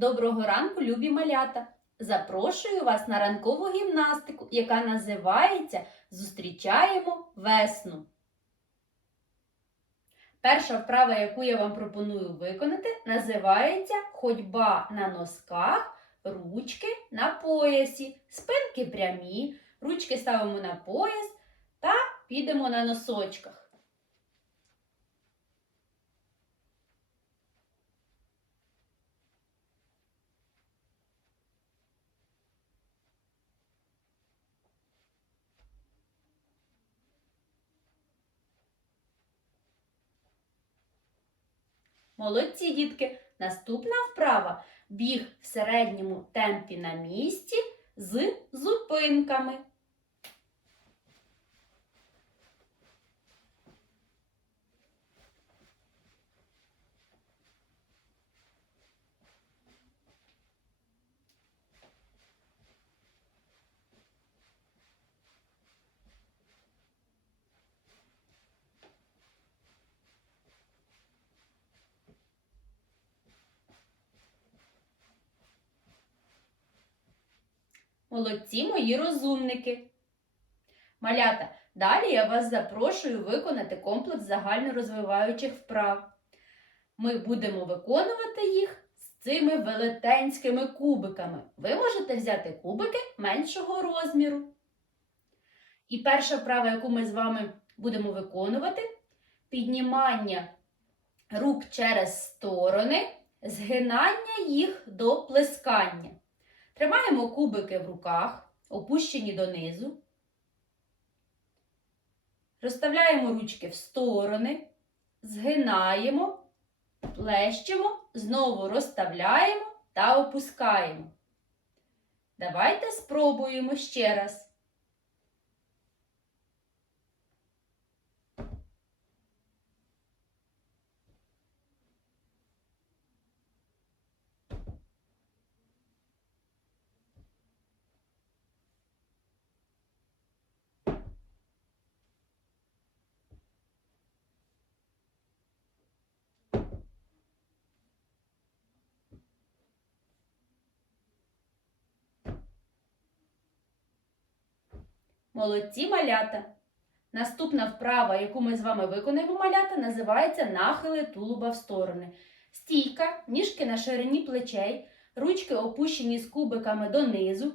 Доброго ранку, любі малята! Запрошую вас на ранкову гімнастику, яка називається Зустрічаємо весну. Перша вправа, яку я вам пропоную виконати, називається Ходьба на носках, ручки на поясі, спинки прямі, ручки ставимо на пояс та підемо на носочках. Молодці, дітки! Наступна вправа біг в середньому темпі на місці з зупинками. Молодці мої розумники. Малята, далі я вас запрошую виконати комплекс загальнорозвиваючих вправ. Ми будемо виконувати їх з цими велетенськими кубиками. Ви можете взяти кубики меншого розміру. І перша вправа, яку ми з вами будемо виконувати, піднімання рук через сторони, згинання їх до плескання. Тримаємо кубики в руках, опущені донизу. Розставляємо ручки в сторони, згинаємо, плещемо, знову розставляємо та опускаємо. Давайте спробуємо ще раз. Молодці малята! Наступна вправа, яку ми з вами виконаємо малята, називається нахили тулуба в сторони. Стійка, ніжки на ширині плечей, ручки опущені з кубиками донизу.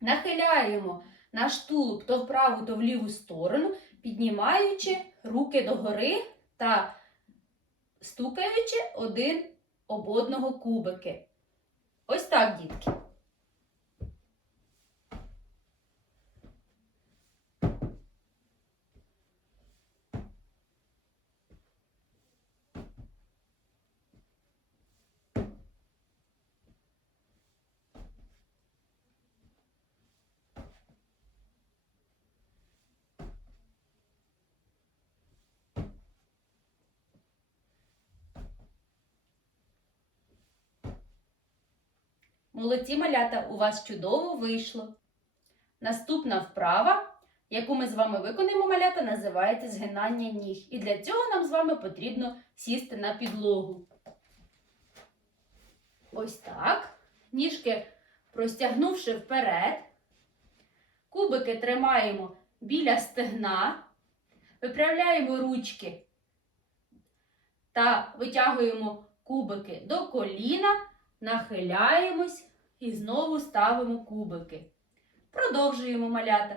Нахиляємо наш тулуб то в праву, то в ліву сторону, піднімаючи руки догори та стукаючи один об одного кубики. Ось так, дітки. Молодці малята, у вас чудово вийшло. Наступна вправа, яку ми з вами виконуємо малята, називається згинання ніг. І для цього нам з вами потрібно сісти на підлогу. Ось так. Ніжки простягнувши вперед. Кубики тримаємо біля стегна. Виправляємо ручки та витягуємо кубики до коліна. Нахиляємось і знову ставимо кубики. Продовжуємо малята.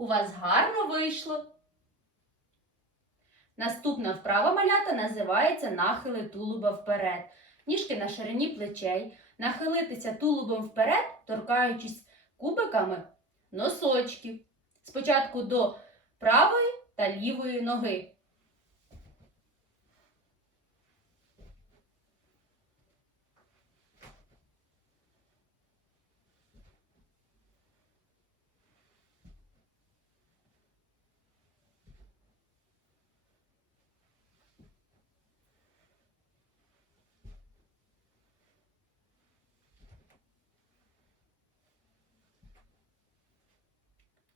У вас гарно вийшло. Наступна вправа малята називається нахили тулуба вперед. Ніжки на ширині плечей. Нахилитися тулубом вперед, торкаючись кубиками носочків. Спочатку до правої та лівої ноги.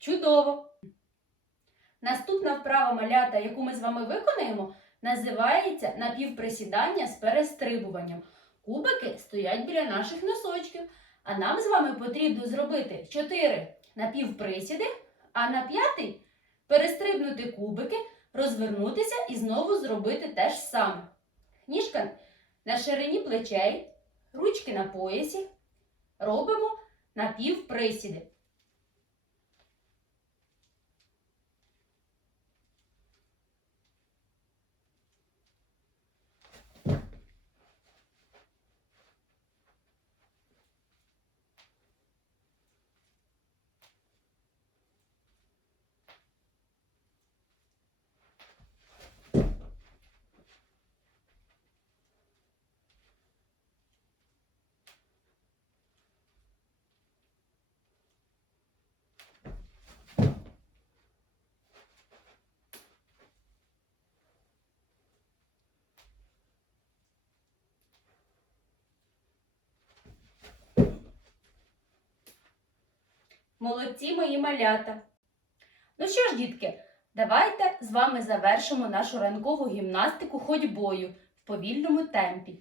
Чудово! Наступна вправа малята, яку ми з вами виконаємо, називається напівприсідання з перестрибуванням. Кубики стоять біля наших носочків, а нам з вами потрібно зробити 4 напівприсіди, а на п'ятий перестрибнути кубики, розвернутися і знову зробити те ж саме. Ніжка на ширині плечей, ручки на поясі. Робимо напівприсіди. Молодці мої малята. Ну що ж, дітки, давайте з вами завершимо нашу ранкову гімнастику ходьбою в повільному темпі.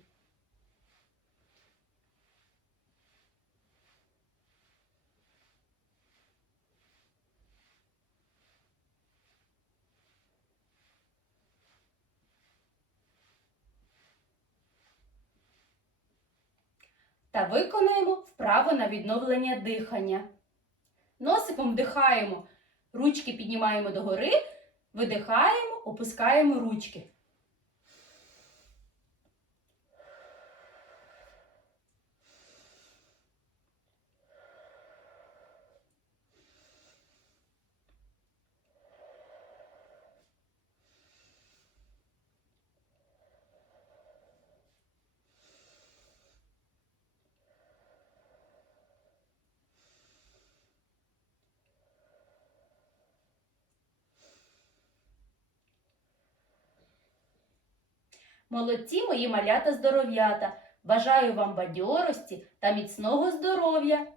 Та виконаємо вправу на відновлення дихання. Носиком вдихаємо, ручки піднімаємо догори, видихаємо, опускаємо ручки. Молодці мої малята здоров'ята! Бажаю вам бадьорості та міцного здоров'я!